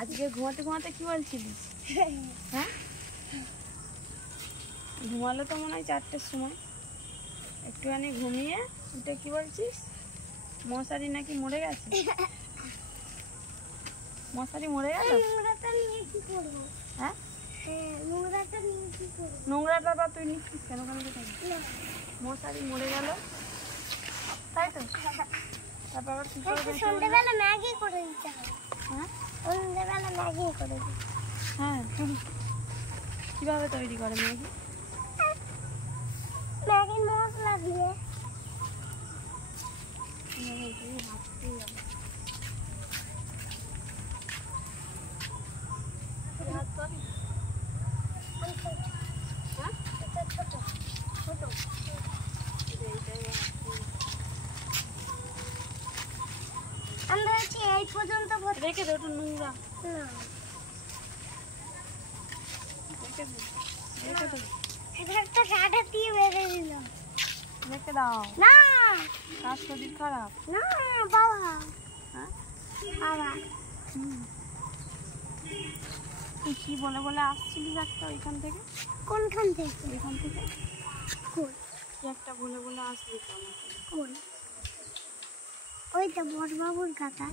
আজকে ঘুমাতে ঘুমাতে কি বলছিলিস? হ্যাঁ, ঘুমালো তো মনে হয় 4টের সময়। একটুখানি ঘুমিয়ে উঠে কি বলছিস? মশারি নাকি মরে গেছে। মশারি মরে গেল? হ্যাঁ, নোংরাটা বা তুই নিচ্ছিস কেন? মশারি মরে গেল, তাই তো। তারপর আবার কি করে? সন্ধ্যেবেলা ম্যাগি করে দিতে হবে। হ্যাঁ, সন্ধ্যেবেলা ম্যাগি করে দিই। হ্যাঁ, কিভাবে তৈরি করে ম্যাগি? ম্যাগি মশলা দিয়ে। আমরা হচ্ছে এই পর্যন্ত রেখে দে, ওটা নোংরা। এটা একটা কাটা দিয়ে বেঁধে দিল। রেখে দাও না, কার শরীর খারাপ? না বাবা। হ্যাঁ, বাবা তুই কি বলে বলে আসছিলিস একটা ওইখান থেকে? কোনখান থেকে? ওইখান থেকে কই? কি একটা বলে বলে আসলি তো আমাকে। কই? ওই তো বড়বাবুর কথা।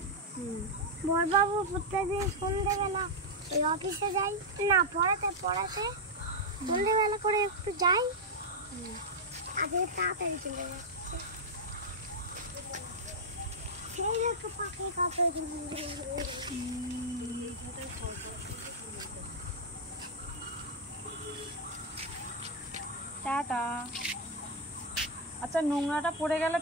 বড়বাবু প্রত্যেকদিন সন্ধ্যেবেলা ওই অফিসে যাই না, পড়াতে সন্ধ্যেবেলা করে একটু যাই, আগে তাড়াতাড়ি চলে যাচ্ছে। সেই লোক পাখি কাপড় টাটা। আচ্ছা, নোংরাটা পড়ে গেলে